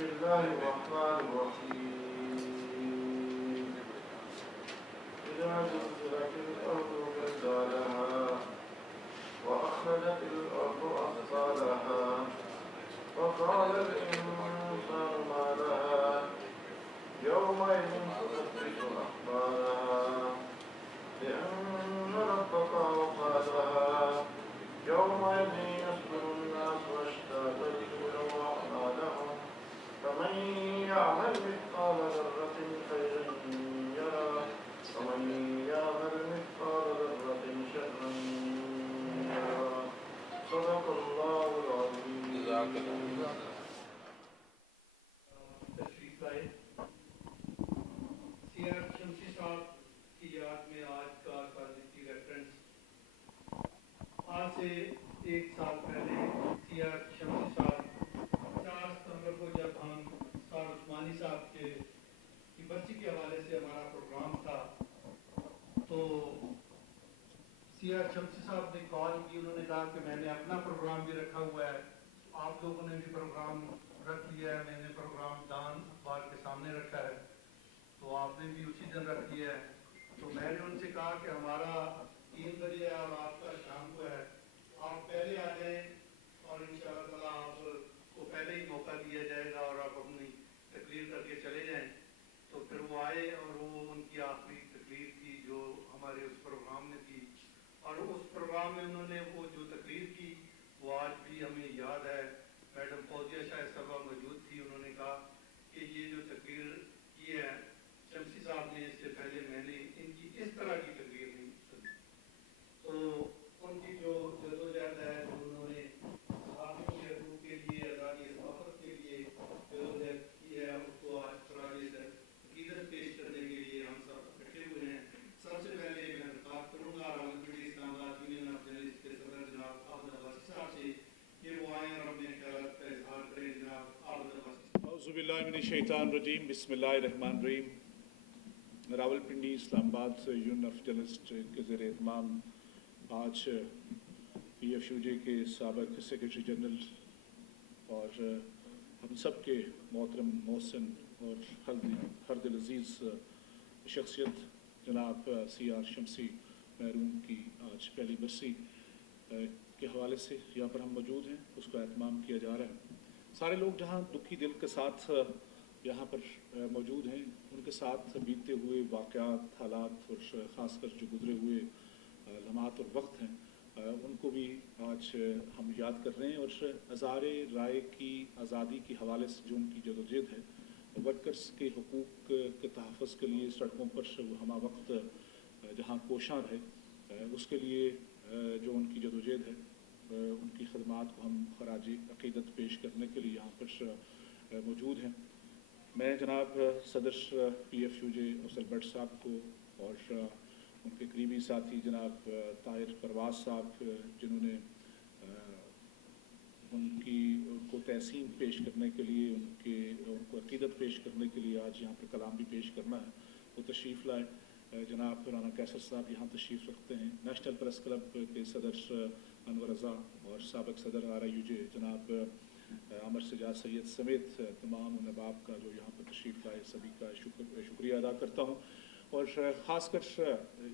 الله الرحمن الرحيم إذا زلزلت الأرض زلزالها وأخرجت الأرض أثقالها وقال الإنسان ما لها يومئذ تحدث أخبارها لأن ربك أوحى لها يومئذ يصدر الناس أشتاتا ليروا أعمالهم فمن يعمل مثقال ذرة خيرا يره ومن يعمل مثقال ذرة شرا يره صدق الله العظيم. تشریف لائے سیاہ شمسی صاحب کی یاد میں آج کا کالج کی ریفرنس آج سے 1 سال پہلے سیاہ شمسی صاحب 4 ستمبر کو جب ہم سار عثمانی صاحب کی برسی کے حوالے سے ہمارا پروگرام تھا تو سیاہ شمسی صاحب نے کال کی. انہوں نے کہا کہ میں نے اپنا پروگرام بھی رکھا ہوا ہے, آپ لوگوں نے بھی پروگرام رکھ لیا ہے, میں نے پروگرام دان اخبار کے سامنے رکھا ہے تو آپ نے بھی اسی دن رکھ لیا ہے. تو میں نے ان سے کہا کہ ہمارا 3 بجے ہے اور آپ کا شام کو ہے, آپ پہلے آ جائیں اور انشاءاللہ تعالیٰ آپ کو پہلے ہی موقع دیا جائے گا اور آپ اپنی تقریر کر کے چلے جائیں. تو پھر وہ آئے اور وہ ان کی آخری تقریر تھی جو ہمارے اس پروگرام میں تھی, اور اس پروگرام میں انہوں نے وہ جو تقریر کی وہ آج بھی ہمیں یاد ہے. میڈم فوزیہ شاہ صاحبہ موجود تھی, انہوں نے کہا کہ یہ جو تقریر کی ہے شمسی صاحب نے, اس سے پہلے میں نے ان کی اس طرح کی تقریر نہیں سنی. تو ان کی جو جدوجہد ہے جو انہوں نے صحافیوں کے حقوق کے لیے, آزادی صحافت کے لیے جدوجہد کی ہے, اس کو آج خراج عقیدت پیش کرنے کے لیے ہم سب اکٹھے ہوئے ہیں. سب سے پہلے میں خطاب کروں گا راولپنڈی اسلام آباد یونین آف جرنلسٹ کے صدر جناب عابد عباسی صاحب سے کہ وہ آئیں اور اپنے خیالات کا اظہار کریں. جناب عابد عباسی. اعوذ باللہ من الشیطان الرجیم, بسم اللہ الرحمن الرحیم. راولپنڈی اسلام آباد یونین آف جرنلسٹ کے زیر اہتمام آج پی ایف یو جے کے سابق سیکرٹری جنرل اور ہم سب کے محترم محسن اور ہر دل عزیز شخصیت جناب سیاہ شمسی محروم کی آج پہلی برسی کے حوالے سے یہاں پر ہم موجود ہیں, اس کا اہتمام کیا جا رہا ہے. سارے لوگ جہاں دکھی دل کے ساتھ یہاں پر موجود ہیں, ان کے ساتھ بیتتے ہوئے واقعات, حالات اور خاص کر جو گزرے ہوئے لمحات اور وقت ہیں ان کو بھی آج ہم یاد کر رہے ہیں. اور اظہار رائے کی آزادی کے حوالے سے جو ان کی جدوجہد ہے, ورکرز کے حقوق کے تحفظ کے لیے سڑکوں پر ہمہ وقت جہاں کوشاں رہے, اس کے لیے جو ان کی جدوجہد ہے, ان کی خدمات کو ہم خراج عقیدت پیش کرنے کے لیے یہاں پر موجود ہیں. میں جناب صدر P if you J Afzal but صاحب کو اور ان کے قریبی ساتھی جناب طاہر پرواز صاحب جنہوں نے ان کو تحسین پیش کرنے کے لیے, ان کو عقیدت پیش کرنے کے لیے آج یہاں پر کلام بھی پیش کرنا ہے, وہ تشریف لائے. جناب رانا کیسر صاحب یہاں تشریف رکھتے ہیں. نیشنل پریس کلب کے صدر انور رضا اور سابق صدر آر آئی یو جے جناب عمر سجاد سید سمیت تمام نواب کا جو یہاں پر تشریف لائے, سبھی کا شکریہ ادا کرتا ہوں. اور خاص کر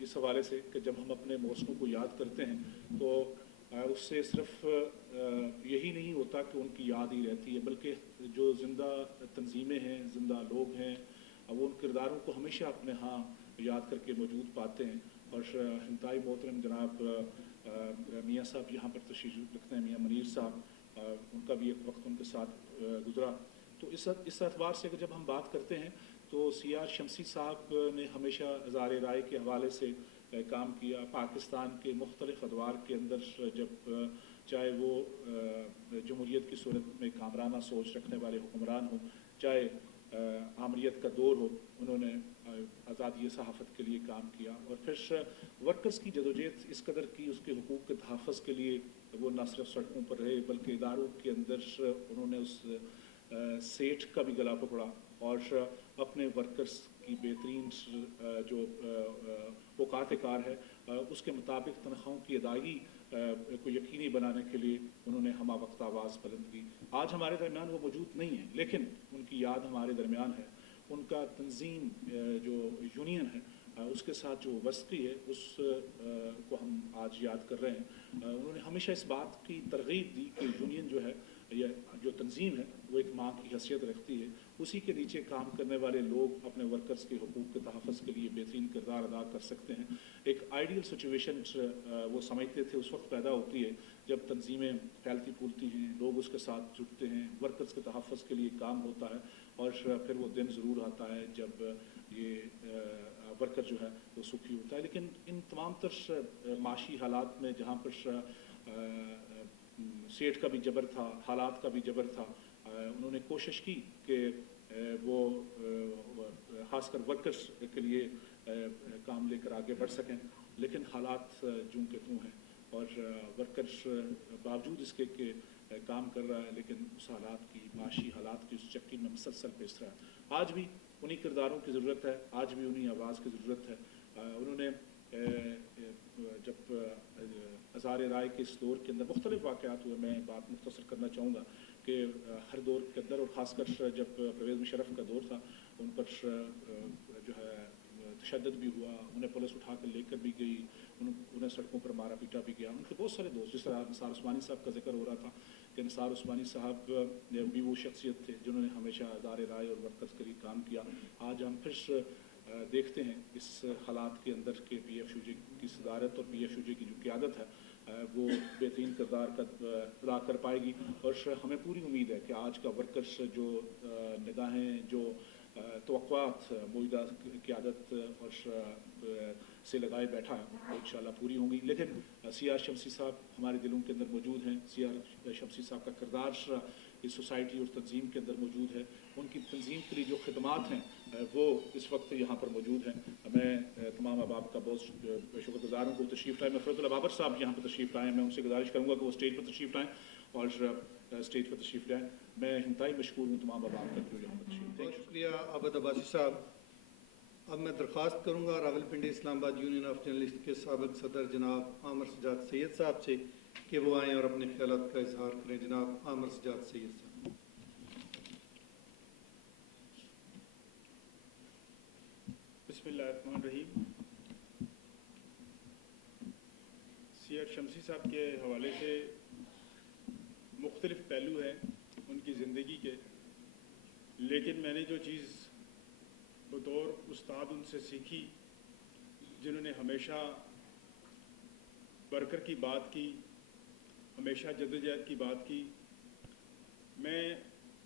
اس حوالے سے کہ جب ہم اپنے موسموں کو یاد کرتے ہیں تو اس سے صرف یہی نہیں ہوتا کہ ان کی یاد ہی رہتی ہے, بلکہ جو زندہ تنظیمیں ہیں, زندہ لوگ ہیں, وہ ان کرداروں کو ہمیشہ اپنے ہاں یاد کر کے موجود پاتے ہیں. اور انتہائی محترم جناب میاں صاحب یہاں پر تشریف رکھتے ہیں, میاں منیر صاحب, ان کا بھی ایک وقت ان کے ساتھ گزرا. تو اس اعتبار سے جب ہم بات کرتے ہیں تو سیاہ شمسی صاحب نے ہمیشہ اظہار رائے کے حوالے سے کام کیا. پاکستان کے مختلف ادوار کے اندر جب چاہے وہ جمہوریت کی صورت میں کامرانہ سوچ رکھنے والے حکمران ہوں, چاہے آمریت کا دور ہو, انہوں نے آزادی صحافت کے لیے کام کیا. اور پھر ورکرز کی جدوجہد اس قدر کی, اس کے حقوق کے تحفظ کے لیے وہ نہ صرف سڑکوں پر رہے بلکہ اداروں کے اندر انہوں نے اس سیٹھ کا بھی گلا پکڑا اور اپنے ورکرز کی بہترین جو اوقات کار ہے اس کے مطابق تنخواہوں کی ادائیگی को यकीनी बनाने के लिए उन्होंने हमा वक्त आवाज़ बुलंद की। आज हमारे दरमियान वो मौजूद नहीं है, लेकिन उनकी याद हमारे दरमियान है। उनका तंजीम जो यूनियन है उसके साथ जो वस्ती है उस को हम आज याद कर रहे हैं। उन्होंने हमेशा इस बात की तरगीब दी कि यूनियन जो है या जो तंजीम है वो एक माँ की हैसियत रखती है, उसी के नीचे काम करने वाले लोग अपने वर्कर्स के हुकूक़ के तहफ़्फ़ुज़ के लिए बेहतरीन किरदार अदा कर सकते हैं। एक आइडियल सिचुएशन वो समझते थे उस वक्त पैदा होती है जब तंजीमें फैलती फूलती हैं, लोग उसके साथ जुटते हैं, वर्कर्स के तहफ़्फ़ुज़ के लिए काम होता है, और फिर वो दिन ज़रूर आता है जब ये वर्कर जो है वो सुखी होता है। लेकिन इन तमाम तर माशी हालात में जहाँ पर सेठ का भी जबर था, हालात का भी जबर था, उन्होंने कोशिश की कि वो ख़ासकर वर्कर्स के लिए काम लेकर आगे बढ़ सकें, लेकिन हालात जूं के त्यों हैं और वर्कर्स बावजूद इसके कि काम कर रहा है लेकिन उस हालात की माशी हालात की उस चक्की में मुसलसल पेश रहा है। आज भी उन्हीं किरदारों की ज़रूरत है, आज भी उन्हीं आवाज़ की ज़रूरत है। उन्होंने जब हज़ारे राय के इस दौर के अंदर मुख्तलिफ वाक़यात हुए, मैं बात मुख्तसर करना चाहूँगा कि हर दौर के अंदर और ख़ासकर जब परवेज़ मुशर्रफ का दौर था उन पर जो है तशद्दुद भी हुआ, उन्हें पुलिस उठा कर लेकर भी गई, उन्हें सड़कों पर मारा पीटा भी गया। उनके बहुत सारे दोस्त, जिस तरह निसार उस्मानी साहब का जिक्र हो रहा था कि निसार उस्मानी साहब भी वो शख्सियत थे जिन्होंने हमेशा हज़ारे राय और वर्कर्स के लिए काम किया। आज हम फिर देखते हैं इस हालात के अंदर के PFUJ की सदारत और PFUJ की जो क़यादत है वो बेहतरीन किरदार का अदा कर पाएगी, और हमें पूरी उम्मीद है कि आज का वर्कर्स जो निगाहें जो तवक्कुआत मौजूदा क़यादत और से लगाए बैठा है वो इंशाअल्लाह पूरी होंगी। लेकिन CR शमसी साहब हमारे दिलों के अंदर मौजूद हैं। CR शमसी साहब का किरदार इस सोसाइटी और तंजीम के अंदर मौजूद है। उनकी तंजीम के लिए जो खिदमात हैं वो इस वक्त यहाँ पर मौजूद हैं। मैं तमाम अहबाब का बहुत शुक्रगुज़ार हूँ को तशरीफ़ लाए। मैं फ़रतुल्लाह बाबर साहब यहाँ पर तशरीफ़ लाएँ, मैं उनसे गुजारिश करूँगा कि वो स्टेज पर तशरीफ़ लाएँ और स्टेज पर तशरीफ़ लाएँ। मैं इंतहाई मशकूर हूँ तमाम अहबाब का जो यहाँ पर तशरीफ़। बहुत शुक्रिया आबद अब्बासी साहब। अब मैं दरख्वास्त करूँगा Rawalpindi Islamabad union of journalist के साबिक़ सदर जनाब आमिर सजाद सैयद साहब से कि वो आएँ और अपने ख्यालात का इजहार करें। जनाब आमिर सजाद सैयद साहब। बिस्मिल्लाहिर्रहमानिर्रहीम। CR शमसी साहब के हवाले से मुख्तलिफ पहलू हैं उनकी ज़िंदगी के, लेकिन मैंने जो चीज़ बतौर उस्ताद उनसे सीखी, जिन्होंने हमेशा वर्कर की बात की, हमेशा जद्दोजहद की बात की, मैं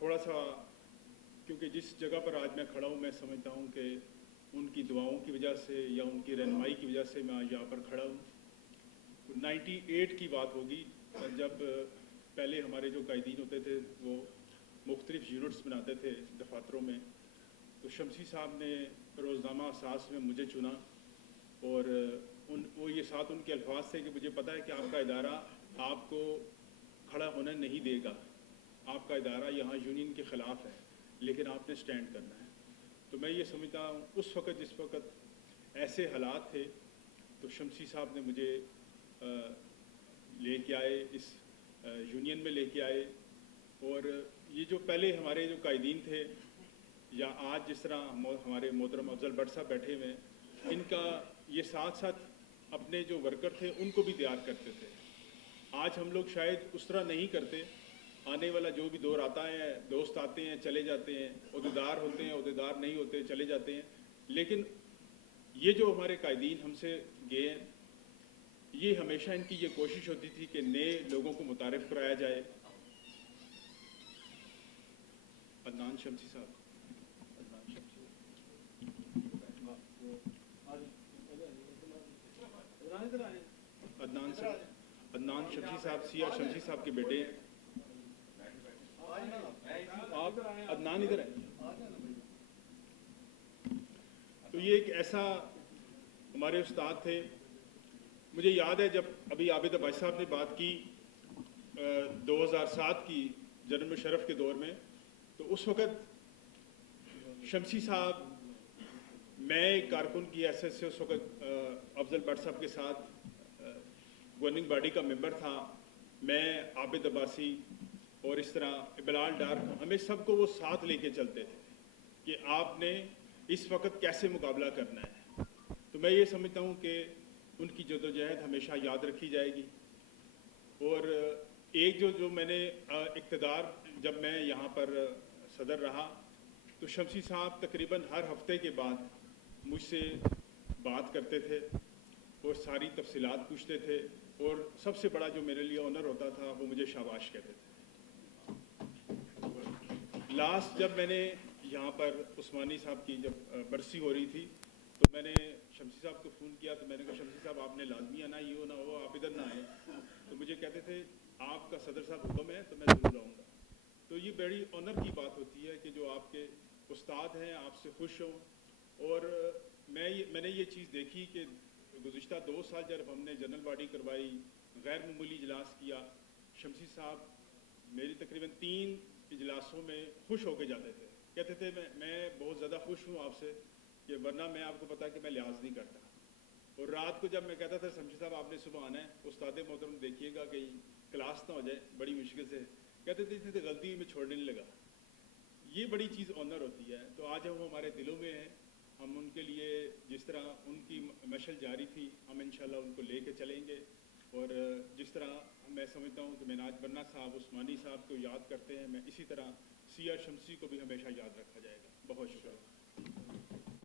थोड़ा सा, क्योंकि जिस जगह पर आज मैं खड़ा हूँ मैं समझता हूँ कि उनकी दुआओं की वजह से या उनकी रहनुमाई की वजह से मैं आज यहाँ पर खड़ा हूँ। 98 की बात होगी जब पहले हमारे जो कायदीन होते थे वो मुख्तलिफ यूनिट्स बनाते थे दफातरों में, तो शमसी साहब ने रोज़नामा असास में मुझे चुना और वो ये साथ उनके अल्फाज थे कि मुझे पता है कि आपका इदारा आपको खड़ा होने नहीं देगा, आपका इदारा यहाँ यूनियन के ख़िलाफ़ है, लेकिन आपने स्टैंड करना है। तो मैं ये समझता हूँ उस वक़्त जिस वक़्त ऐसे हालात थे तो शमसी साहब ने मुझे लेके आए, इस यूनियन में लेके आए, और ये जो पहले हमारे जो कायदीन थे या आज जिस तरह हमारे मोहतरम अफजल भट्ट साहब बैठे हुए हैं, इनका ये साथ साथ अपने जो वर्कर थे उनको भी तैयार करते थे। आज हम लोग शायद उस तरह नहीं करते। आने वाला जो भी दौर आता है, दोस्त आते हैं चले जाते हैं, ओहदेदार होते हैं ओहदेदार नहीं होते चले जाते हैं, लेकिन ये जो हमारे कायदीन हमसे गए हैं, ये हमेशा इनकी ये कोशिश होती थी कि नए लोगों को मुतारिफ कराया जाए। अदनान शमसी साहब, अदनान शमसी साहब CR शमसी साहब के बेटे हैं। आप अदनान इधर हैं। तो ये एक ऐसा हमारे उस्ताद थे। मुझे याद है जब अभी आबिद अब्बासी साहब ने बात की 2007 की जनरल मुशर्रफ के दौर में, तो उस वक़्त शमसी साहब, मैं एक कारकुन की हैसियत से उस वक़्त अफजल भट्ट साहब के साथ गवर्निंग बॉडी का मेंबर था, मैं आबिद अब्बासी और इस तरह बिलाल डार, हमें सबको वो साथ लेके चलते थे कि आपने इस वक्त कैसे मुकाबला करना है। तो मैं ये समझता हूँ कि उनकी जदोजहद हमेशा याद रखी जाएगी। और एक जो मैंने इक़्तिदार, जब मैं यहाँ पर सदर रहा तो शमसी साहब तकरीबन हर हफ्ते के बाद मुझसे बात करते थे और सारी तफसीलात पूछते थे, और सबसे बड़ा जो मेरे लिए ऑनर होता था वो मुझे शाबाश कहते थे। लास्ट जब मैंने यहाँ पर उस्मानी साहब की जब बरसी हो रही थी तो मैंने शमसी साहब को फ़ोन किया, तो मैंने कहा शमसी साहब आपने लाजमी आना, ये हो ना हो आप इधर ना आए। तो मुझे कहते थे आपका सदर साहब हुक्म है तो मैं ज़रूर आऊँगा। तो ये बड़ी ऑनर की बात होती है कि जो आपके उस्ताद हैं आपसे खुश हों। और मैंने ये चीज़ देखी कि गुज़िश्ता 2 साल जब हमने जनरल बॉडी करवाई, गैर मामूली इजलास किया, शमसी साहब मेरी तकरीबन 3 इजलासों में खुश होके जाते थे, कहते थे मैं बहुत ज़्यादा खुश हूँ आपसे, कि वरना मैं आपको पता कि मैं लिहाज नहीं करता। और रात को जब मैं कहता था शमसी साहब आपने सुबह आना है, उस्ताद मोहतरम देखिएगा कहीं क्लास ना हो जाए, बड़ी मुश्किल से, कहते थे इतनी गलती में छोड़ने नहीं लगा। ये बड़ी चीज़ ऑनर होती है। तो आज हम हमारे दिलों में हैं, हम उनके लिए जिस तरह उनकी मशल जारी थी, हम इंशाल्लाह उनको लेके चलेंगे। और जिस तरह मैं समझता हूँ कि मिनाज बन्ना साहब उस्मानी साहब को याद करते हैं, मैं इसी तरह सीआर शमसी को भी हमेशा याद रखा जाएगा। बहुत शुक्रिया।